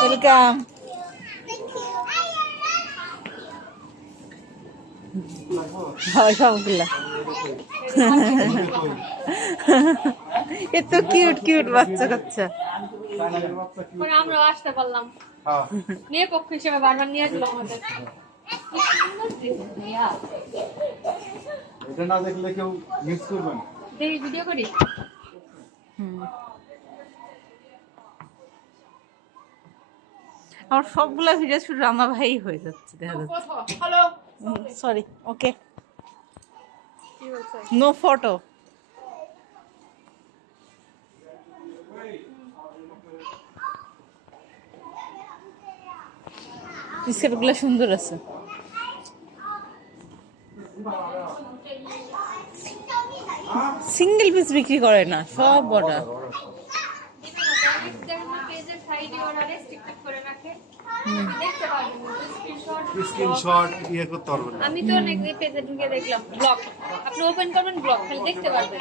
Welcome. সবগুলা এত cute cute বাচ্চা কাচ্চা। আমরা আসতে পারলাম, মেয়ে পক্ষ হিসেবে বারবার নিয়ে আসলো আমাদের। এটা না দেখলে কেউ মিস করবে না। দেখি ভিডিও করি। আমার সবগুলা ভিডিও শুধু রামা ভাই হয়ে যাচ্ছে দেখা যাচ্ছে। হ্যালো, সরি, ওকে, কি বলছো? No photo. বিস্কুটগুলো সুন্দর আছে। সিঙ্গেল পিস বিক্রি করে না, সব বড়। স্ক্রিনশট ইয়ে করতে পারবেন না। আমি তো অনেক পেজে ঢুকে দেখলাম ব্লগ, আপনি ওপেন করবেন ব্লগ খালি দেখতে পারবেন।